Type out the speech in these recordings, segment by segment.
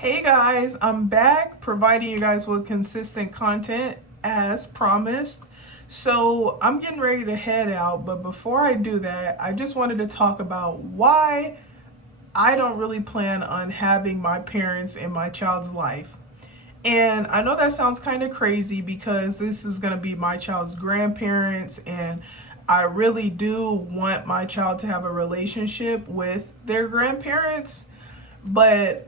Hey guys, I'm back providing you guys with consistent content as promised. So I'm getting ready to head out, but before I do that, I just wanted to talk about why I don't really plan on having my parents in my child's life. And I know that sounds kind of crazy because this is going to be my child's grandparents, and I really do want my child to have a relationship with their grandparents. But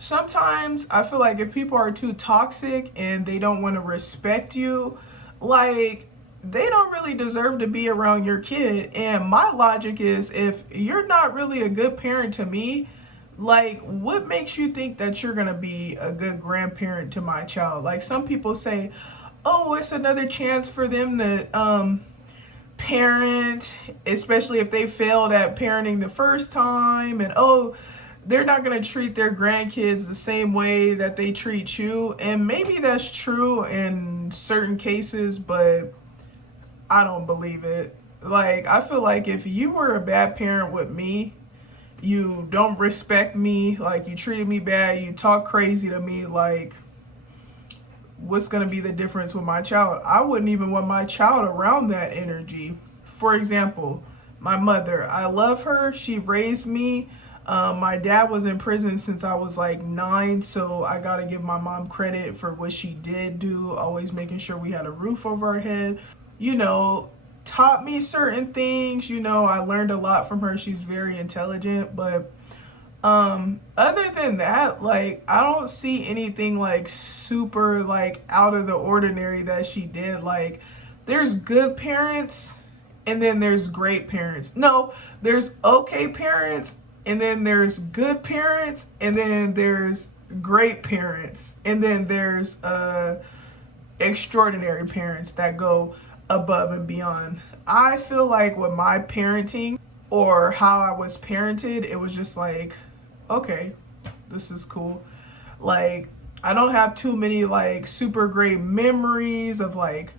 sometimes I feel like if people are too toxic and they don't want to respect you, like they don't really deserve to be around your kid. And my logic is if you're not really a good parent to me, like what makes you think that you're going to be a good grandparent to my child? Like some people say, "Oh, it's another chance for them to parent, especially if they failed at parenting the first time, and oh, they're not going to treat their grandkids the same way that they treat you." And maybe that's true in certain cases, but I don't believe it. Like, I feel like if you were a bad parent with me, you don't respect me, like you treated me bad, you talk crazy to me, like what's going to be the difference with my child? I wouldn't even want my child around that energy. For example, my mother, I love her. She raised me. My dad was in prison since I was like 9, so I got to give my mom credit for what she did do, always making sure we had a roof over our head. You know, taught me certain things. I learned a lot from her. She's very intelligent, but other than that, like I don't see anything like super like out of the ordinary that she did. Like there's good parents and then there's great parents. No, there's okay parents and then there's good parents and then there's great parents and then there's extraordinary parents that go above and beyond. I feel like with my parenting or how I was parented, it was just like, okay, this is cool. Like, I don't have too many like super great memories of like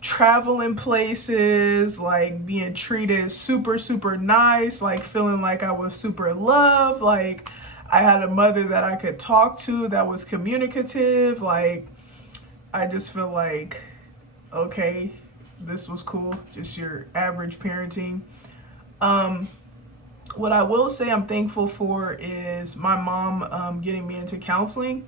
traveling places, like being treated super, super nice, like feeling like I was super loved. Like, I had a mother that I could talk to that was communicative. Like, I just feel like, okay, this was cool. Just your average parenting. Um, what I will say I'm thankful for is my mom getting me into counseling,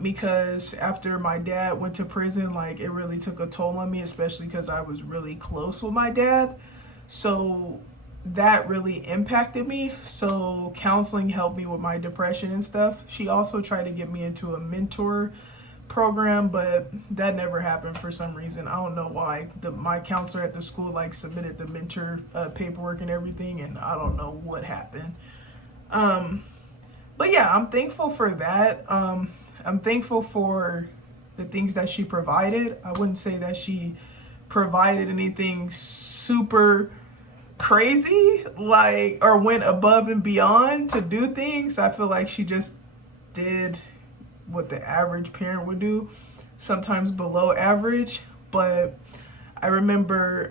because after my dad went to prison, like it really took a toll on me, especially because I was really close with my dad. So that really impacted me. So counseling helped me with my depression and stuff. She also tried to get me into a mentor program, but that never happened for some reason. I don't know why. My counselor at the school like submitted the mentor paperwork and everything, and I don't know what happened. Um, but yeah, I'm thankful for that. I'm thankful for the things that she provided. I wouldn't say that she provided anything super crazy, like, or went above and beyond to do things. I feel like she just did what the average parent would do, sometimes below average. But I remember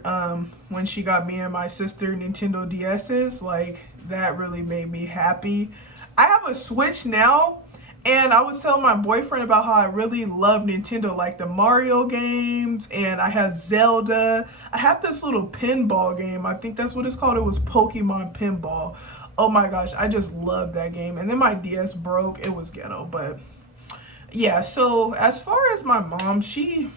when she got me and my sister Nintendo DS's, like that really made me happy. I have a Switch now, and I was telling my boyfriend about how I really love Nintendo, like the Mario games, and I had Zelda. I had this little pinball game. I think that's what it's called. It was Pokemon Pinball. Oh my gosh, I just loved that game. And then my DS broke. It was ghetto, but yeah. So as far as my mom, she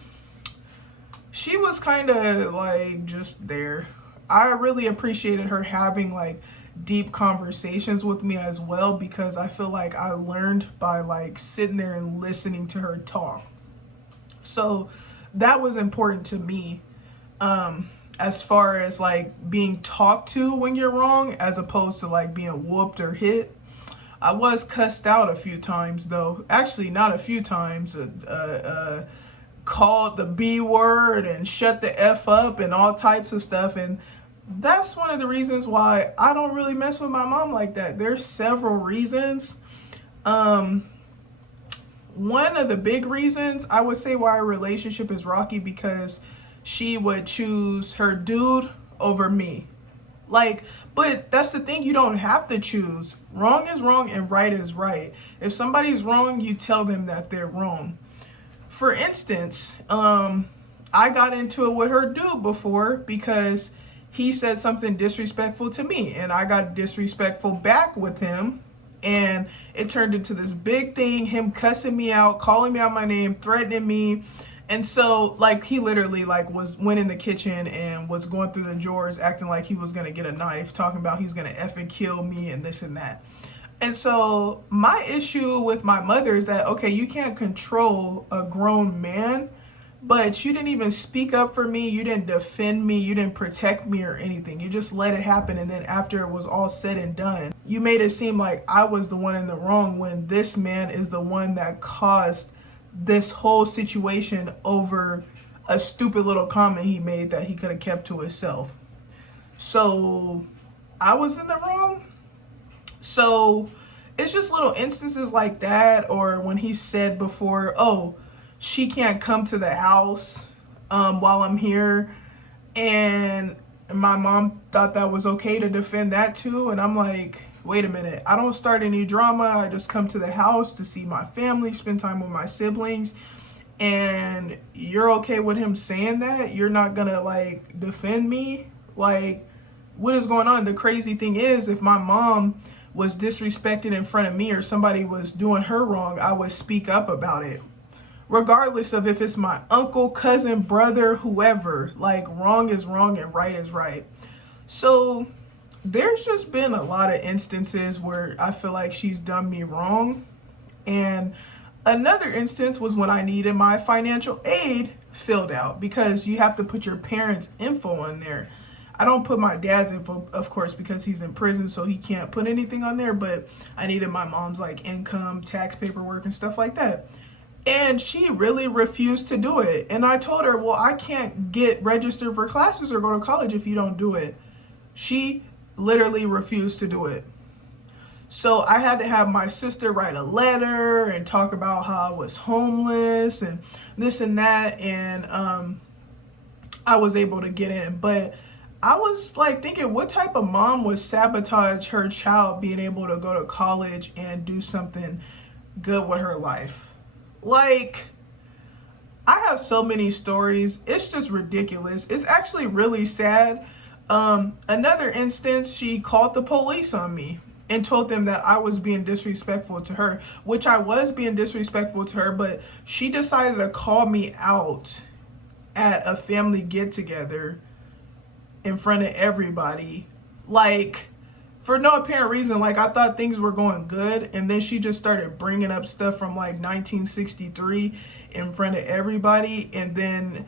was kind of like just there. I really appreciated her having like deep conversations with me as well, because I feel like I learned by like sitting there and listening to her talk. So that was important to me, as far as like being talked to when you're wrong as opposed to like being whooped or hit. I was cussed out a few times though. Actually, not a few times. Called the B word and shut the F up and all types of stuff. And that's one of the reasons why I don't really mess with my mom like that. There's several reasons. Um, One of the big reasons I would say why our relationship is rocky, because she would choose her dude over me. Like, but that's the thing, you don't have to choose. Wrong is wrong and right is right. If somebody's wrong, you tell them that they're wrong. For instance, I got into it with her dude before because he said something disrespectful to me, and I got disrespectful back with him, and it turned into this big thing, him cussing me out, calling me out my name, threatening me. And so like he literally like went in the kitchen and was going through the drawers acting like he was gonna get a knife, talking about he's gonna effing kill me and this and that. And so my issue with my mother is that, okay, you can't control a grown man, but you didn't even speak up for me. You didn't defend me. You didn't protect me or anything. You just let it happen. And then after it was all said and done, you made it seem like I was the one in the wrong when this man is the one that caused this whole situation over a stupid little comment he made that he could have kept to himself. So I was in the wrong. So it's just little instances like that, or when he said before, oh, she can't come to the house while I'm here. And my mom thought that was okay to defend that too. And I'm like, wait a minute, I don't start any drama. I just come to the house to see my family, spend time with my siblings. And you're okay with him saying that? You're not gonna like defend me? Like, what is going on? The crazy thing is, if my mom was disrespected in front of me or somebody was doing her wrong, I would speak up about it. Regardless of if it's my uncle, cousin, brother, whoever, like wrong is wrong and right is right. So there's just been a lot of instances where I feel like she's done me wrong. And another instance was when I needed my financial aid filled out, because you have to put your parents' info on there. I don't put my dad's info, of course, because he's in prison, so he can't put anything on there, but I needed my mom's like income, tax paperwork and stuff like that. And she really refused to do it. And I told her, well, I can't get registered for classes or go to college if you don't do it. She literally refused to do it. So I had to have my sister write a letter and talk about how I was homeless and this and that. And I was able to get in. But I was like thinking, what type of mom would sabotage her child being able to go to college and do something good with her life? Like, I have so many stories. It's just ridiculous. It's actually really sad. Another instance, she called the police on me and told them that I was being disrespectful to her, which I was being disrespectful to her, but she decided to call me out at a family get-together in front of everybody, like, for no apparent reason. Like, I thought things were going good, and then she just started bringing up stuff from like 1963 in front of everybody, and then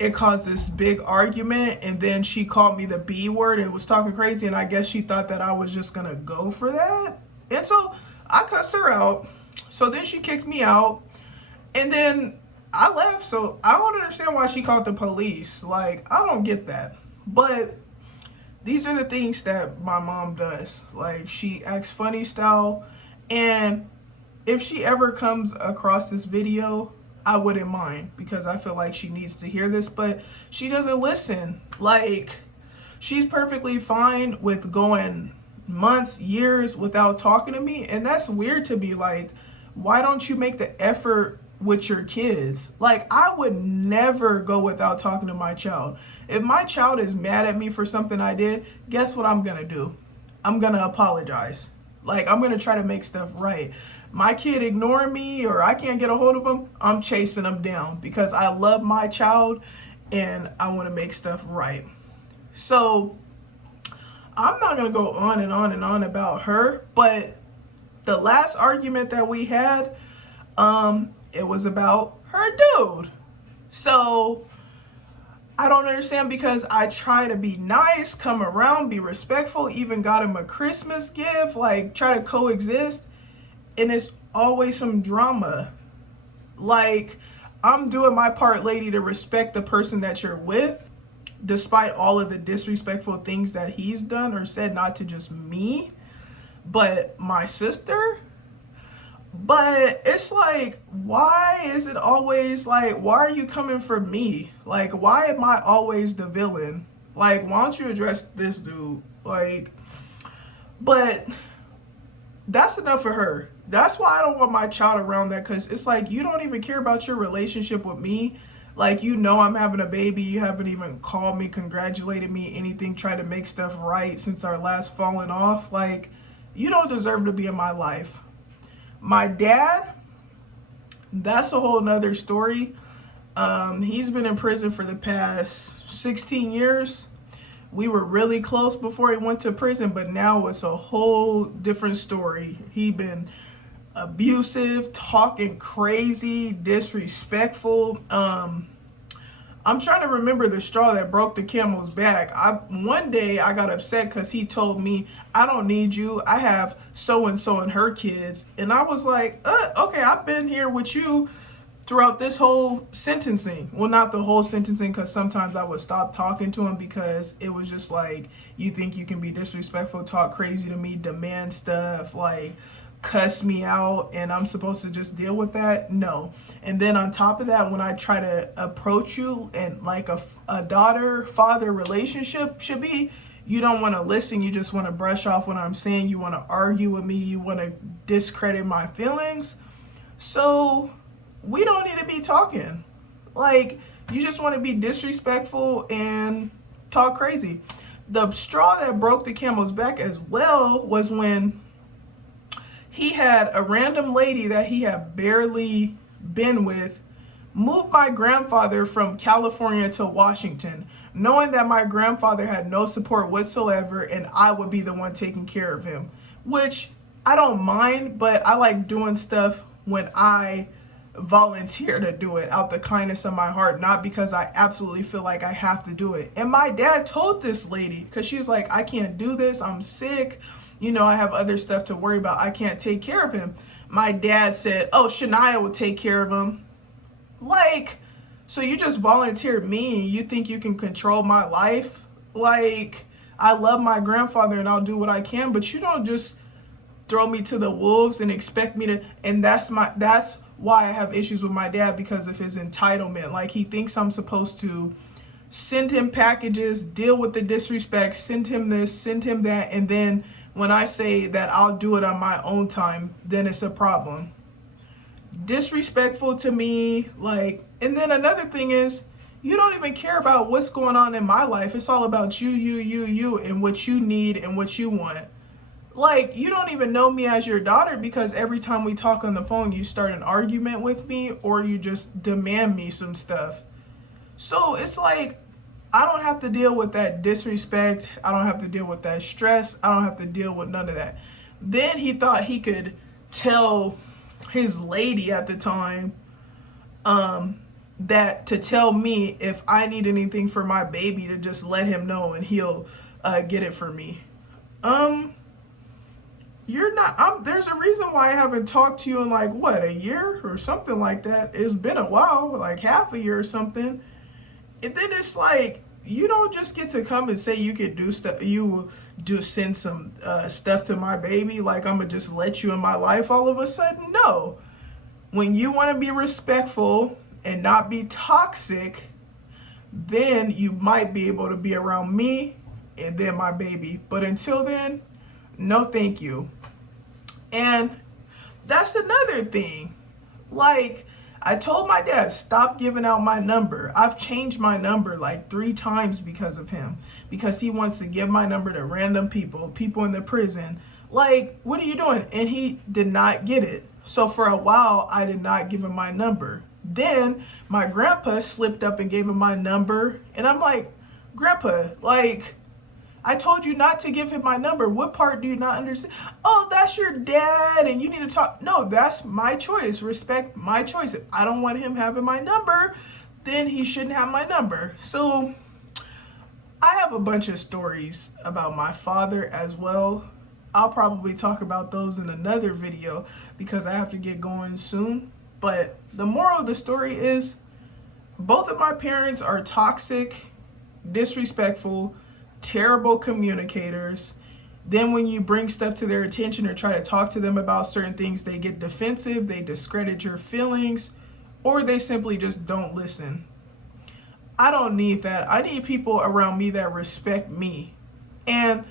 it caused this big argument, and then she called me the B word and was talking crazy, and I guess she thought that I was just gonna go for that. And so I cussed her out. So then she kicked me out, and then I left. So I don't understand why she called the police. Like, I don't get that. But these are the things that my mom does. Like, she acts funny style, and if she ever comes across this video, I wouldn't mind, because I feel like she needs to hear this, but she doesn't listen. Like, she's perfectly fine with going months, years without talking to me, and that's weird to be like, why don't you make the effort with your kids? Like, I would never go without talking to my child. If my child is mad at me for something I did, guess what I'm gonna do? I'm gonna apologize. Like, I'm gonna try to make stuff right. My kid ignoring me or I can't get a hold of them, I'm chasing them down, because I love my child and I want to make stuff right. So I'm not going to go on and on and on about her, but the last argument that we had, it was about her dude. So I don't understand, because I try to be nice, come around, be respectful, even got him a Christmas gift, like try to coexist. And it's always some drama. Like, I'm doing my part, lady, to respect the person that you're with, despite all of the disrespectful things that he's done or said, not to just me, but my sister. But it's like, why is it always like, why are you coming for me? Like, why am I always the villain? Like, why don't you address this dude? Like, but that's enough for her. That's why I don't want my child around that, because it's like, you don't even care about your relationship with me. Like, you know I'm having a baby. You haven't even called me, congratulated me, anything, tried to make stuff right since our last falling off. Like, you don't deserve to be in my life. My dad, that's a whole nother story. He's been in prison for the past 16 years. We were really close before he went to prison, but now it's a whole different story. He been abusive, talking crazy, disrespectful. I'm trying to remember the straw that broke the camel's back. One day I got upset because he told me, I don't need you. I have so-and-so and her kids. And I was like, okay, I've been here with you throughout this whole sentencing. Well, not the whole sentencing, because sometimes I would stop talking to him because it was just like, you think you can be disrespectful, talk crazy to me, demand stuff, like cuss me out, and I'm supposed to just deal with that? No. And then on top of that, when I try to approach you and like a daughter-father relationship should be, you don't want to listen. You just want to brush off what I'm saying. You want to argue with me. You want to discredit my feelings. So we don't need to be talking. Like, you just want to be disrespectful and talk crazy. The straw that broke the camel's back as well was when he had a random lady that he had barely been with move my grandfather from California to Washington, knowing that my grandfather had no support whatsoever and I would be the one taking care of him, which I don't mind, but I like doing stuff when I volunteer to do it out the kindness of my heart, not because I absolutely feel like I have to do it. And my dad told this lady, because she was like, I can't do this, I'm sick, you know, I have other stuff to worry about, I can't take care of him. My dad said, oh, Shania will take care of him. Like, so you just volunteered me and you think you can control my life? Like, I love my grandfather and I'll do what I can, but you don't just throw me to the wolves and expect me to. And that's why I have issues with my dad, because of his entitlement. Like, he thinks I'm supposed to send him packages, deal with the disrespect, send him this, send him that, and then when I say that I'll do it on my own time, then it's a problem. Disrespectful to me, like. And then another thing is, you don't even care about what's going on in my life. It's all about you, and what you need and what you want. Like, you don't even know me as your daughter, because every time we talk on the phone, you start an argument with me or you just demand me some stuff. So it's like, I don't have to deal with that disrespect. I don't have to deal with that stress. I don't have to deal with none of that. Then he thought he could tell his lady at the time that to tell me if I need anything for my baby to just let him know and he'll get it for me. You're not, there's a reason why I haven't talked to you in like, what, a year or something like that. It's been a while, like half a year or something. And then it's like, you don't just get to come and say you could do stuff, you do send some stuff to my baby, like I'm gonna just let you in my life all of a sudden. No. When you want to be respectful and not be toxic, then you might be able to be around me and then my baby. But until then, no thank you. And that's another thing. Like, I told my dad, stop giving out my number. I've changed my number like 3 times because of him. Because he wants to give my number to random people in the prison. Like, what are you doing? And he did not get it. So for a while, I did not give him my number. Then my grandpa slipped up and gave him my number. And I'm like, Grandpa, like, I told you not to give him my number. What part do you not understand? Oh, that's your dad and you need to talk. No, that's my choice. Respect my choice. If I don't want him having my number, then he shouldn't have my number. So I have a bunch of stories about my father as well. I'll probably talk about those in another video because I have to get going soon. But the moral of the story is, both of my parents are toxic, disrespectful, terrible communicators. Then when you bring stuff to their attention or try to talk to them about certain things, they get defensive, they discredit your feelings, or they simply just don't listen. I don't need that. I need people around me that respect me. And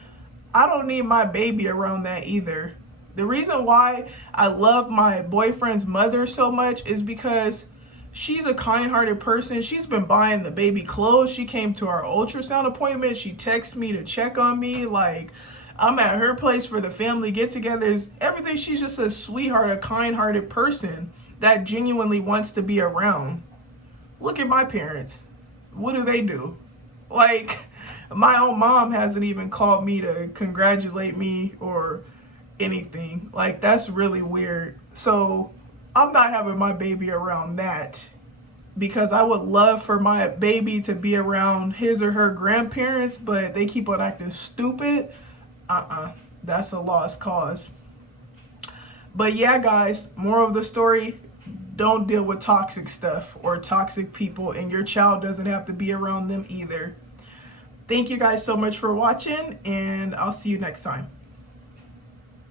I don't need my baby around that either. The reason why I love my boyfriend's mother so much is because she's a kind-hearted person. She's been buying the baby clothes. She came to our ultrasound appointment. She texts me to check on me. Like, I'm at her place for the family get-togethers. Everything. She's just a sweetheart, a kind-hearted person that genuinely wants to be around. Look at my parents. What do they do? Like, my own mom hasn't even called me to congratulate me or anything. Like, that's really weird. So I'm not having my baby around that, because I would love for my baby to be around his or her grandparents, but they keep on acting stupid. That's a lost cause. But yeah, guys, moral of the story, don't deal with toxic stuff or toxic people, and your child doesn't have to be around them either. Thank you guys so much for watching, and I'll see you next time.